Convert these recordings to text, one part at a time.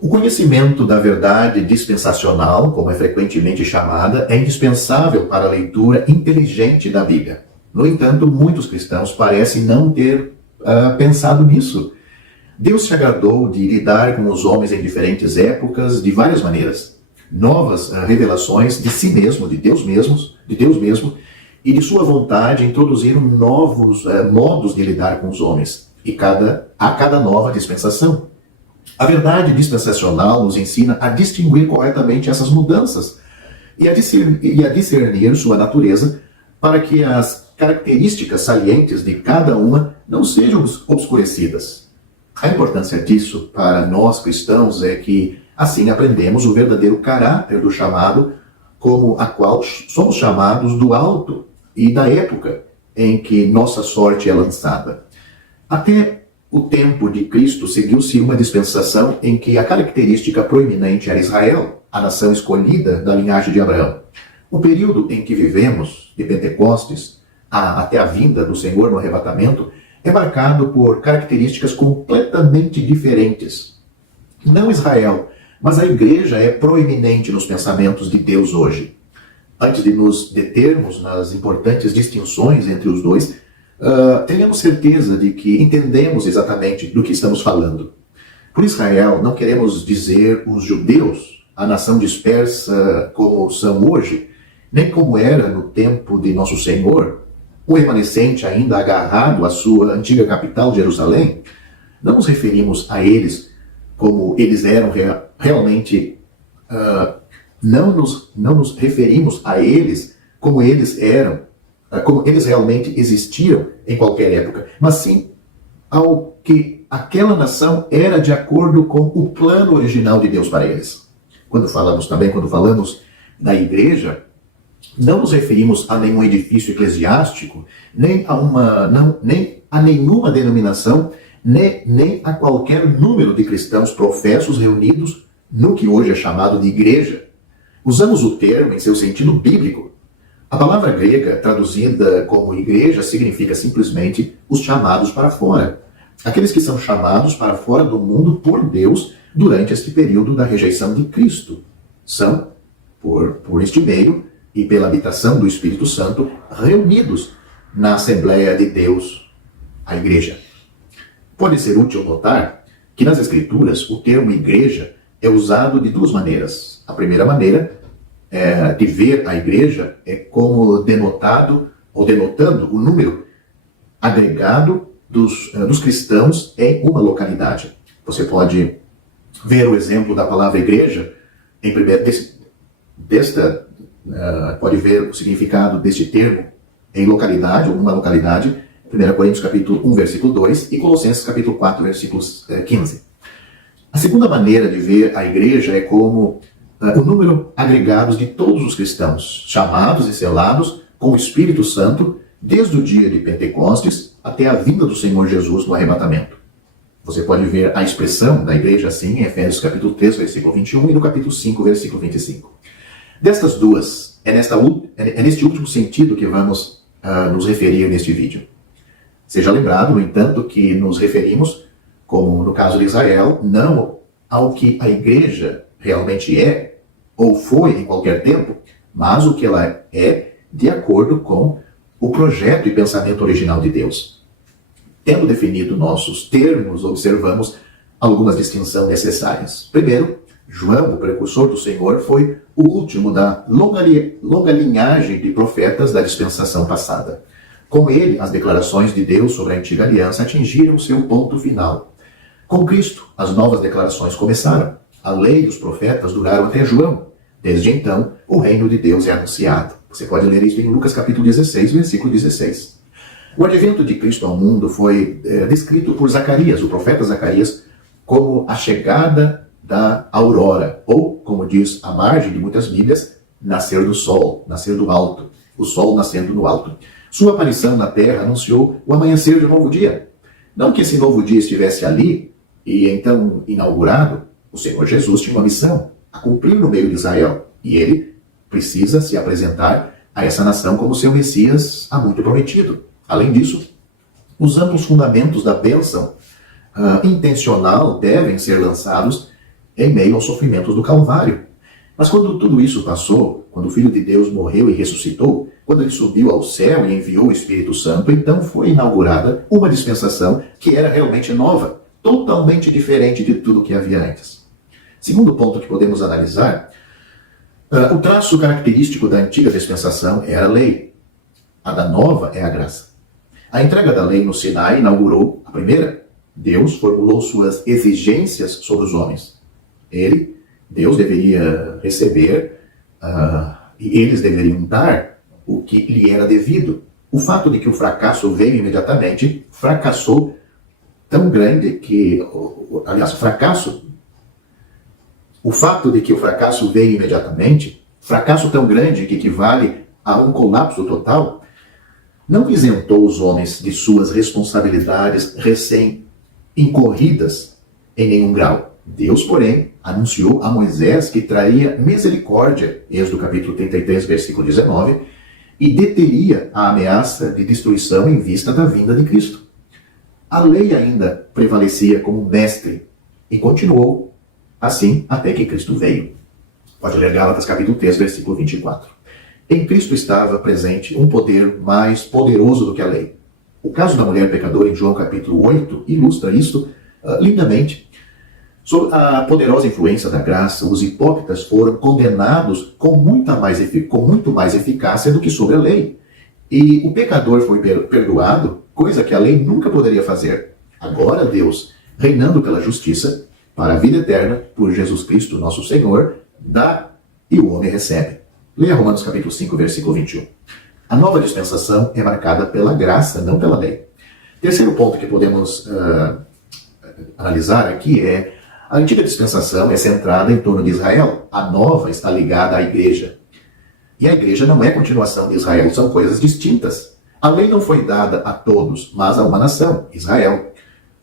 O conhecimento da verdade dispensacional, como é frequentemente chamada, é indispensável para a leitura inteligente da Bíblia. No entanto, muitos cristãos parecem não ter pensado nisso. Deus se agradou de lidar com os homens em diferentes épocas, de várias maneiras. Novas revelações de si mesmo, de Deus mesmo, e de sua vontade introduziram novos modos de lidar com os homens, a cada nova dispensação. A verdade dispensacional nos ensina a distinguir corretamente essas mudanças e a discernir sua natureza para que as características salientes de cada uma não sejam obscurecidas. A importância disso para nós cristãos é que assim aprendemos o verdadeiro caráter do chamado, como a qual somos chamados do alto e da época em que nossa sorte é lançada. Até o tempo de Cristo seguiu-se uma dispensação em que a característica proeminente era Israel, a nação escolhida da linhagem de Abraão. O período em que vivemos, de Pentecostes até a vinda do Senhor no arrebatamento, é marcado por características completamente diferentes. Não Israel, mas a igreja é proeminente nos pensamentos de Deus hoje. Antes de nos determos nas importantes distinções entre os dois, tenhamos certeza de que entendemos exatamente do que estamos falando. Por Israel, não queremos dizer os judeus, a nação dispersa como são hoje, nem como era no tempo de nosso Senhor, o remanescente ainda agarrado à sua antiga capital, Jerusalém. Não nos referimos a eles como eles eram realmente, não nos referimos a eles como eles eram, como eles realmente existiram em qualquer época, mas sim ao que aquela nação era de acordo com o plano original de Deus para eles. Quando falamos da igreja, não nos referimos a nenhum edifício eclesiástico, nem a nenhuma denominação, nem a qualquer número de cristãos professos reunidos no que hoje é chamado de igreja. Usamos o termo em seu sentido bíblico. A palavra grega, traduzida como igreja, significa simplesmente os chamados para fora. Aqueles que são chamados para fora do mundo por Deus durante este período da rejeição de Cristo. São, por este meio e pela habitação do Espírito Santo, reunidos na Assembleia de Deus, a igreja. Pode ser útil notar que nas Escrituras o termo igreja é usado de duas maneiras. A primeira maneira de ver a igreja é como denotando o número agregado dos cristãos em uma localidade. Você pode ver o exemplo da palavra igreja em pode ver o significado deste termo em localidade, ou numa localidade, 1 Coríntios capítulo 1, versículo 2 e Colossenses capítulo 4, versículos 15. A segunda maneira de ver a igreja é como o número agregado de todos os cristãos, chamados e selados com o Espírito Santo, desde o dia de Pentecostes até a vinda do Senhor Jesus no arrebatamento. Você pode ver a expressão da igreja assim em Efésios capítulo 3, versículo 21 e no capítulo 5, versículo 25. Destas duas, é neste último sentido que vamos nos referir neste vídeo. Seja lembrado, no entanto, que nos referimos, como no caso de Israel, não ao que a igreja realmente é, ou foi em qualquer tempo, mas o que ela é de acordo com o projeto e pensamento original de Deus. Tendo definido nossos termos, observamos algumas distinções necessárias. Primeiro, João, o precursor do Senhor, foi o último da longa linhagem de profetas da dispensação passada. Com ele, as declarações de Deus sobre a antiga aliança atingiram seu ponto final. Com Cristo, as novas declarações começaram. A lei e os profetas duraram até João. Desde então, o reino de Deus é anunciado. Você pode ler isso em Lucas capítulo 16, versículo 16. O advento de Cristo ao mundo foi descrito por Zacarias, o profeta Zacarias, como a chegada da aurora, ou, como diz a margem de muitas Bíblias, nascer do sol, nascer do alto, o sol nascendo no alto. Sua aparição na terra anunciou o amanhecer de um novo dia. Não que esse novo dia estivesse ali, e então inaugurado, o Senhor Jesus tinha uma missão a cumprir no meio de Israel, e ele precisa se apresentar a essa nação como seu Messias há muito prometido. Além disso, os amplos fundamentos da bênção intencional devem ser lançados em meio aos sofrimentos do Calvário. Mas quando tudo isso passou, quando o Filho de Deus morreu e ressuscitou, quando ele subiu ao céu e enviou o Espírito Santo, então foi inaugurada uma dispensação que era realmente nova, totalmente diferente de tudo que havia antes. Segundo ponto que podemos analisar, o traço característico da antiga dispensação era a lei. A da nova é a graça. A entrega da lei no Sinai inaugurou a primeira. Deus formulou suas exigências sobre os homens. Deus deveria receber e eles deveriam dar o que lhe era devido. O fato de que o fracasso veio imediatamente, fracassou tão grande que, aliás, o fato de que o fracasso veio imediatamente, fracasso tão grande que equivale a um colapso total, não isentou os homens de suas responsabilidades recém-incorridas em nenhum grau. Deus, porém, anunciou a Moisés que traria misericórdia, Êxodo capítulo 33, versículo 19, e deteria a ameaça de destruição em vista da vinda de Cristo. A lei ainda prevalecia como mestre e continuou assim até que Cristo veio. Pode ler Gálatas capítulo 3, versículo 24. Em Cristo estava presente um poder mais poderoso do que a lei. O caso da mulher pecadora em João capítulo 8 ilustra isso lindamente. Sob a poderosa influência da graça, os hipócritas foram condenados com muito mais eficácia do que sobre a lei. E o pecador foi perdoado, coisa que a lei nunca poderia fazer. Agora Deus, reinando pela justiça, para a vida eterna, por Jesus Cristo, nosso Senhor, dá e o homem recebe. Leia Romanos capítulo 5, versículo 21. A nova dispensação é marcada pela graça, não pela lei. Terceiro ponto que podemos analisar aqui é: a antiga dispensação é centrada em torno de Israel. A nova está ligada à igreja. E a igreja não é continuação de Israel, são coisas distintas. A lei não foi dada a todos, mas a uma nação, Israel.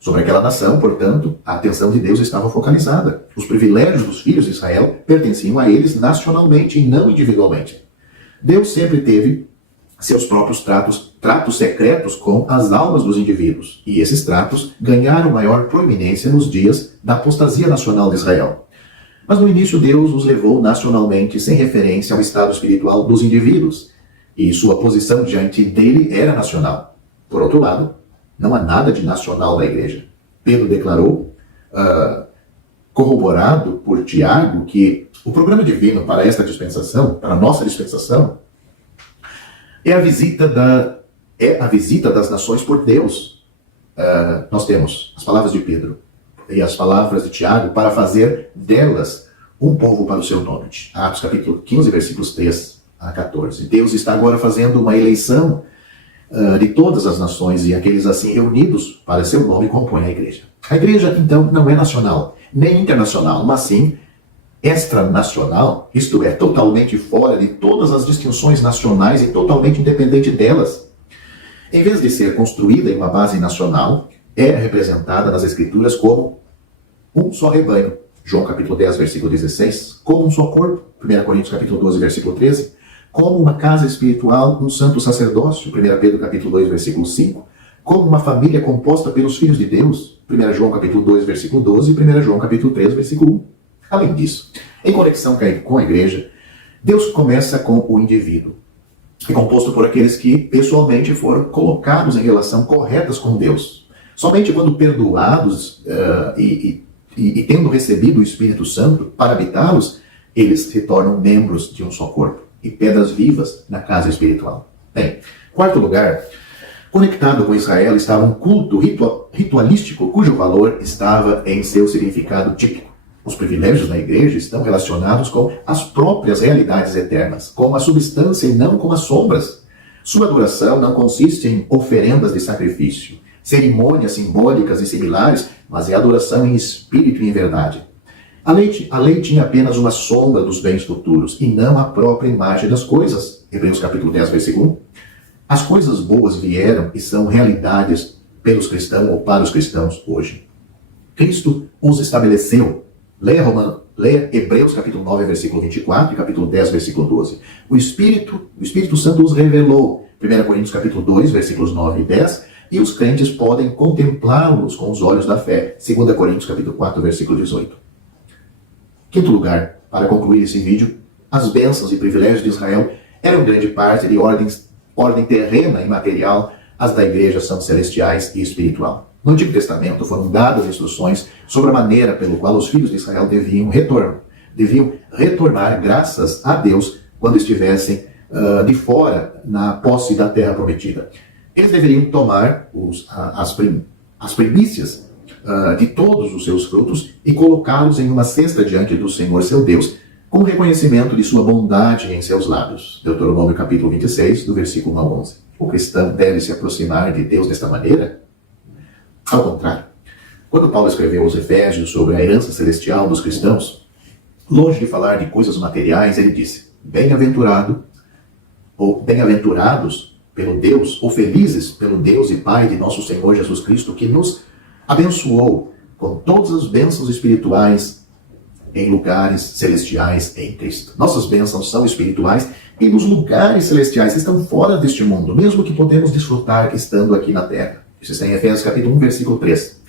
Sobre aquela nação, portanto, a atenção de Deus estava focalizada. Os privilégios dos filhos de Israel pertenciam a eles nacionalmente e não individualmente. Deus sempre teve seus próprios tratos secretos com as almas dos indivíduos. E esses tratos ganharam maior proeminência nos dias da apostasia nacional de Israel. Mas no início Deus os levou nacionalmente sem referência ao estado espiritual dos indivíduos. E sua posição diante dele era nacional. Por outro lado, não há nada de nacional na igreja. Pedro declarou, corroborado por Tiago, que o programa divino para esta dispensação, para a nossa dispensação, é a visita das nações por Deus. Nós temos as palavras de Pedro e as palavras de Tiago para fazer delas um povo para o seu nome. Atos capítulo 15, versículos 3 a 14. Deus está agora fazendo uma eleição de todas as nações e aqueles assim reunidos para seu nome compõem a igreja. A igreja, então, não é nacional, nem internacional, mas sim extranacional, isto é, totalmente fora de todas as distinções nacionais e totalmente independente delas. Em vez de ser construída em uma base nacional, é representada nas Escrituras como um só rebanho. João capítulo 10, versículo 16, como um só corpo. 1 Coríntios capítulo 12, versículo 13, como uma casa espiritual, um santo sacerdócio. 1 Pedro capítulo 2, versículo 5, como uma família composta pelos filhos de Deus. 1 João capítulo 2, versículo 12 e 1 João capítulo 3, versículo 1. Além disso, em conexão com a igreja, Deus começa com o indivíduo. É composto por aqueles que pessoalmente foram colocados em relação corretas com Deus. Somente quando perdoados e tendo recebido o Espírito Santo para habitá-los, eles se tornam membros de um só corpo e pedras vivas na casa espiritual. Bem, quarto lugar, conectado com Israel estava um culto ritualístico cujo valor estava em seu significado típico. Os privilégios da igreja estão relacionados com as próprias realidades eternas, com a substância e não com as sombras. Sua adoração não consiste em oferendas de sacrifício, cerimônias simbólicas e similares, mas é adoração em espírito e em verdade. A lei tinha apenas uma sombra dos bens futuros e não a própria imagem das coisas. Hebreus capítulo 10, versículo 1. As coisas boas vieram e são realidades pelos cristãos ou para os cristãos hoje. Cristo os estabeleceu. Leia Hebreus capítulo 9, versículo 24 e capítulo 10, versículo 12. O Espírito Santo os revelou. 1 Coríntios capítulo 2, versículos 9 e 10. E os crentes podem contemplá-los com os olhos da fé. 2 Coríntios capítulo 4, versículo 18. Quinto lugar, para concluir esse vídeo, as bênçãos e privilégios de Israel eram grande parte de ordem terrena e material, as da igreja são celestiais e espiritual. No Antigo Testamento foram dadas instruções sobre a maneira pelo qual os filhos de Israel deviam retornar graças a Deus quando estivessem de fora na posse da terra prometida. Eles deveriam tomar as primícias de todos os seus frutos e colocá-los em uma cesta diante do Senhor seu Deus, com reconhecimento de sua bondade em seus lábios. Deuteronômio capítulo 26, do versículo 1 ao 11. O cristão deve se aproximar de Deus desta maneira? Ao contrário. Quando Paulo escreveu aos Efésios sobre a herança celestial dos cristãos, longe de falar de coisas materiais, ele disse: bem-aventurados pelo Deus, ou felizes pelo Deus e Pai de nosso Senhor Jesus Cristo, que nos abençoou com todas as bênçãos espirituais em lugares celestiais em Cristo. Nossas bênçãos são espirituais e nos lugares celestiais estão fora deste mundo, mesmo que podemos desfrutar estando aqui na terra. Isso está em Efésios capítulo 1, versículo 3.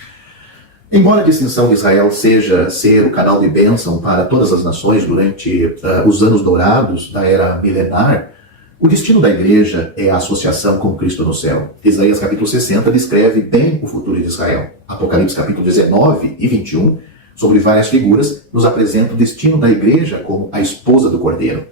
Embora a distinção de Israel seja ser o canal de bênção para todas as nações durante os anos dourados da era milenar, o destino da igreja é a associação com Cristo no céu. Isaías capítulo 60 descreve bem o futuro de Israel. Apocalipse capítulo 19 e 21, sobre várias figuras, nos apresenta o destino da igreja como a esposa do Cordeiro.